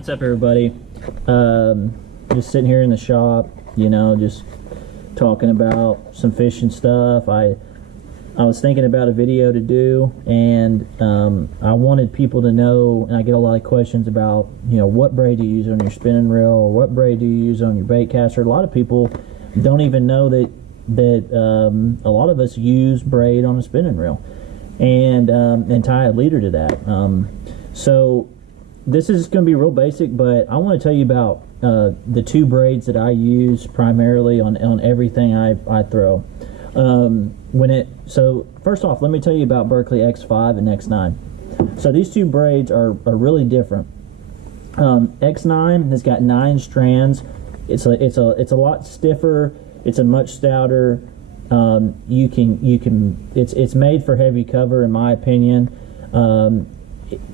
what's up everybody? Just sitting here in the shop, you know, just talking about some fishing stuff. I was thinking about a video to do, and I wanted people to know, and I get a lot of questions about, you know, what braid do you use on your spinning reel, or what braid do you use on your bait caster. A lot of people don't even know that a lot of us use braid on a spinning reel, and tie a leader to that. So this is going to be real basic, but I want to tell you about the two braids that I use primarily on everything I throw. So first off, let me tell you about Berkley X5 and X9. So these two braids are really different. X9 has got 9 strands. It's a lot stiffer. It's a much stouter. It's made for heavy cover, in my opinion.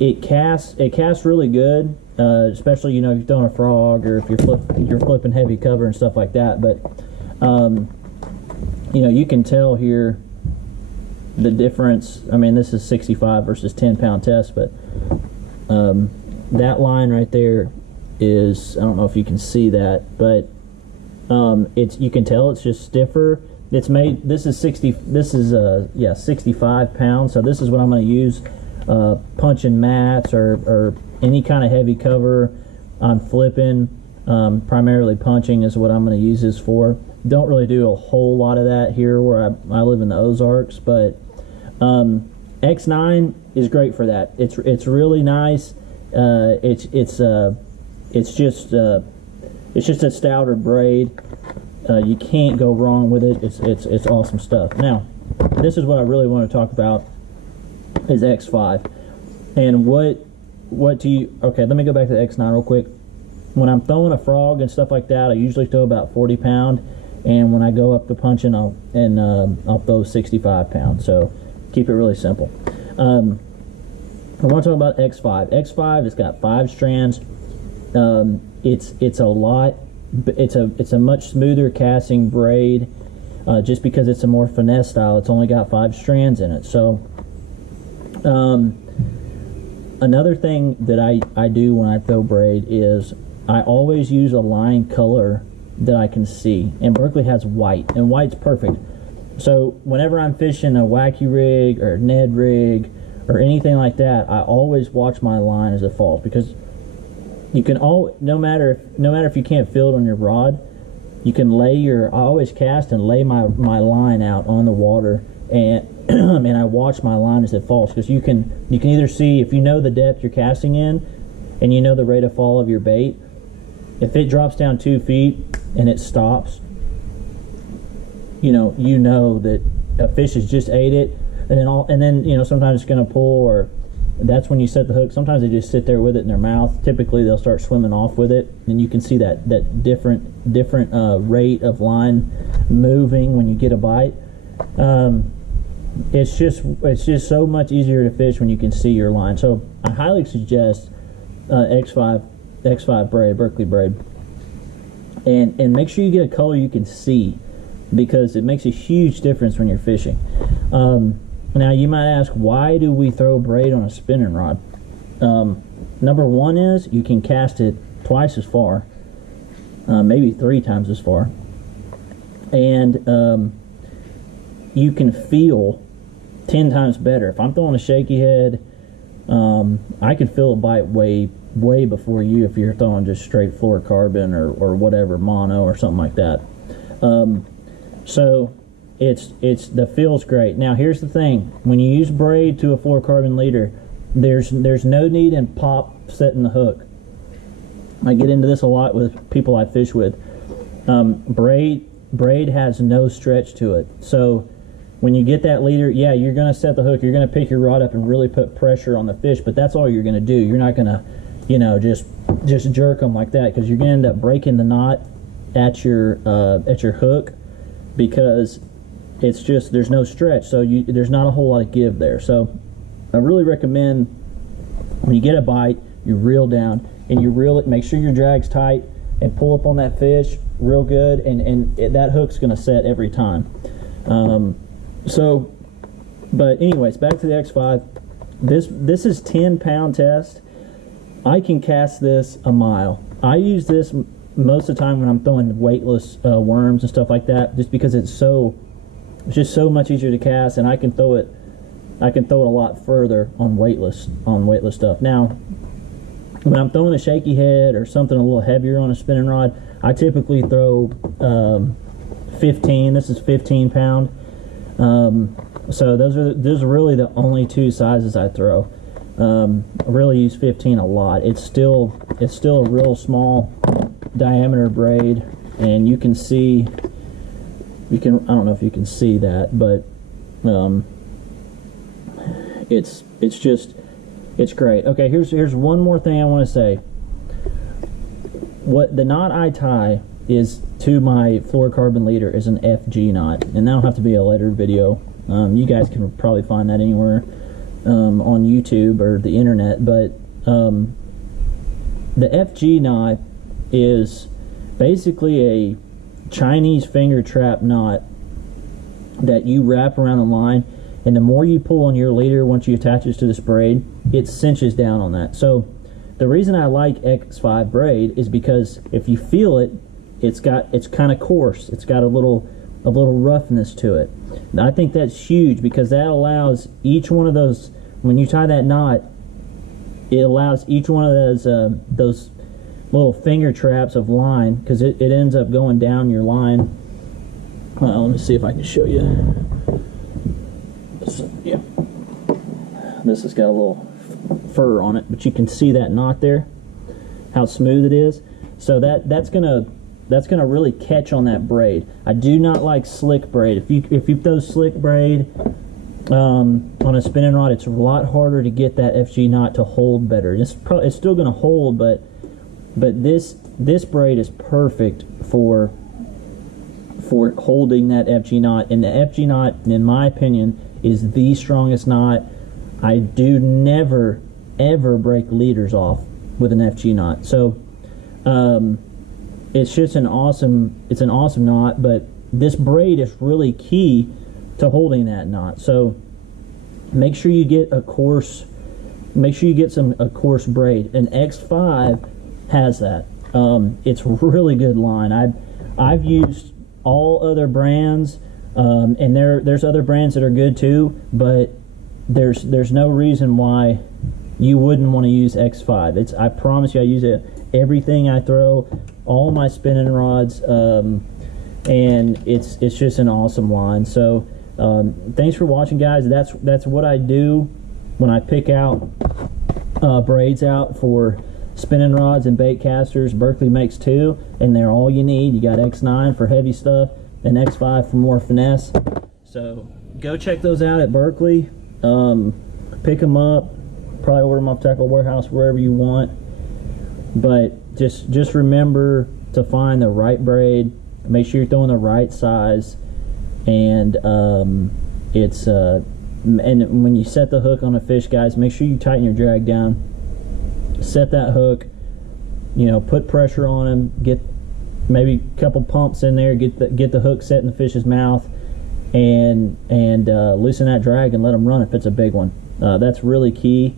It casts really good, especially, you know, if you're throwing a frog, or if you're flipping heavy cover and stuff like that. But you know, you can tell here the difference. I mean, this is 65 versus 10-pound test, but that line right there is, I don't know if you can see that, but you can tell it's just stiffer. It's made, this is 65 pounds, so this is what I'm going to use punching mats or any kind of heavy cover I'm flipping. Primarily punching is what I'm going to use this for. Don't really do a whole lot of that here where I live in the Ozarks, but X9 is great for that. It's really nice. It's just a stouter braid. You can't go wrong with it. It's awesome stuff. Now, this is what I really want to talk about, is X5. And what do you, okay, let me go back to the X9 real quick. When I'm throwing a frog and stuff like that, I usually throw about 40 pound, and when I go up to punching, I'll throw 65 pounds. So keep it really simple. I want to talk about X5. X5 has got 5 strands. It's a much smoother casting braid, just because it's a more finesse style. It's only got 5 strands in it. So another thing that I do when I throw braid is I always use a line color that I can see, and Berkley has white, and white's perfect. So whenever I'm fishing a wacky rig or Ned rig or anything like that, I always watch my line as it falls, because you can no matter if you can't feel it on your rod, you can lay I always cast and lay my line out on the water, and and I watch my line as it falls, because you can either see, if you know the depth you're casting in and you know the rate of fall of your bait, if it drops down 2 feet and it stops, you know that a fish has just ate it, and then you know, sometimes it's going to pull, or that's when you set the hook. Sometimes they just sit there with it in their mouth. Typically they'll start swimming off with it, and you can see that different rate of line moving when you get a bite. It's just so much easier to fish when you can see your line. So I highly suggest X5 braid, Berkley braid, and make sure you get a color you can see, because it makes a huge difference when you're fishing. Now you might ask, why do we throw braid on a spinning rod? Number one is you can cast it twice as far, maybe 3 times as far, and you can feel 10 times better. If I'm throwing a shaky head, I can feel a bite way before you, if you're throwing just straight fluorocarbon or whatever, mono or something like that. So the feel's great. Now here's the thing: when you use braid to a fluorocarbon leader, there's no need in pop setting the hook. I get into this a lot with people I fish with. Braid has no stretch to it, so when you get that leader, yeah, you're going to set the hook, you're going to pick your rod up and really put pressure on the fish, but that's all you're going to do. You're not going to, you know, just jerk them like that, because you're going to end up breaking the knot at your hook, because it's just, there's no stretch, so there's not a whole lot of give there. So I really recommend, when you get a bite, you reel down and you reel it, make sure your drag's tight, and pull up on that fish real good, and that hook's going to set every time. But anyways, back to the X5. This is 10-pound test. I can cast this a mile. I use this most of the time when I'm throwing weightless worms and stuff like that, just because it's just so much easier to cast, and I can throw it a lot further on weightless stuff. Now, when I'm throwing a shaky head or something a little heavier on a spinning rod, I typically throw 15. This is 15 pound. So those are really the only two sizes I throw. I really use 15 a lot. It's still a real small diameter braid, and you can see, I don't know if you can see that, but it's great. Okay, here's one more thing I want to say. What the knot I tie is to my fluorocarbon leader is an FG knot, and that'll have to be a later video. You guys can probably find that anywhere on YouTube or the internet, but the FG knot is basically a Chinese finger trap knot that you wrap around the line, and the more you pull on your leader once you attach it to this braid, it cinches down on that. So the reason I like X5 braid is because if you feel it, it's kind of coarse. It's got a little roughness to it. And I think that's huge, because that allows each one of those, when you tie that knot, it allows each one of those little finger traps of line, because it ends up going down your line. Let me see if I can show you. Yeah, this has got a little fur on it, but you can see that knot there, how smooth it is. So that's gonna really catch on that braid. I do not like slick braid. If you throw slick braid on a spinning rod, it's a lot harder to get that FG knot to hold better. It's still gonna hold, but this braid is perfect for holding that FG knot. And the FG knot, in my opinion, is the strongest knot. I do never ever break leaders off with an FG knot. So it's just an awesome knot, but this braid is really key to holding that knot. So make sure you get a coarse coarse braid. An X5 has that. It's really good line. I've used all other brands, and there's other brands that are good too, but there's no reason why you wouldn't want to use X5. I promise you, I use it everything I throw, all my spinning rods, and it's just an awesome line. So thanks for watching, guys. That's what I do when I pick out braids out for spinning rods and bait casters. Berkley makes two, and they're all you need. You got X9 for heavy stuff and X5 for more finesse. So go check those out at Berkley. Pick them up. Probably order them off Tackle Warehouse, wherever you want. But just remember to find the right braid. Make sure you're throwing the right size, and and when you set the hook on a fish, guys, make sure you tighten your drag down. Set that hook, put pressure on him, get maybe a couple pumps in there, get the hook set in the fish's mouth, and loosen that drag and let them run if it's a big one. That's really key.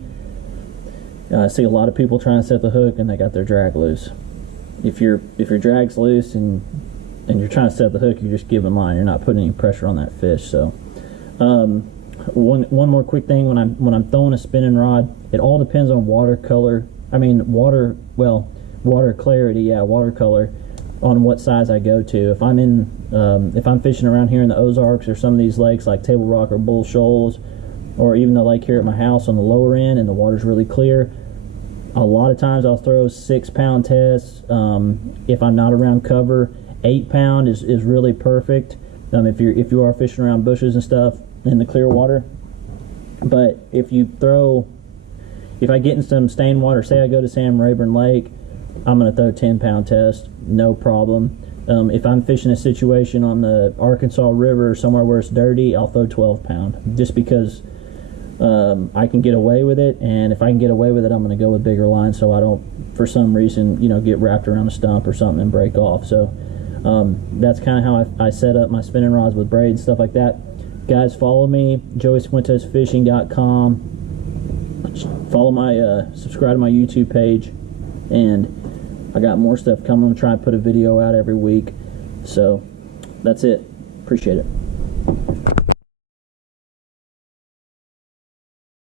I see a lot of people trying to set the hook and they got their drag loose. If your drag's loose and you're trying to set the hook, you're just giving line. You're not putting any pressure on that fish. So one more quick thing, when I'm throwing a spinning rod, it all depends on water color. Water clarity, yeah, water color, on what size I go to. If I'm fishing around here in the Ozarks or some of these lakes like Table Rock or Bull Shoals, or even the lake here at my house on the lower end and the water's really clear, a lot of times I'll throw 6 pound tests. If I'm not around cover, 8 pound is really perfect. If you are fishing around bushes and stuff in the clear water. But if I get in some stained water, say I go to Sam Rayburn Lake, I'm going to throw 10 pound test, no problem. If I'm fishing a situation on the Arkansas River or somewhere where it's dirty, I'll throw 12 pound, just because I can get away with it. And if I can get away with it, I'm going to go with bigger line, so I don't, for some reason, get wrapped around a stump or something and break off. So that's kind of how I set up my spinning rods with braids and stuff like that. Guys, follow me, joeycifuentesfishing.com. follow my, subscribe to my YouTube page, and I got more stuff coming. I'm trying to put a video out every week. So that's it. Appreciate it.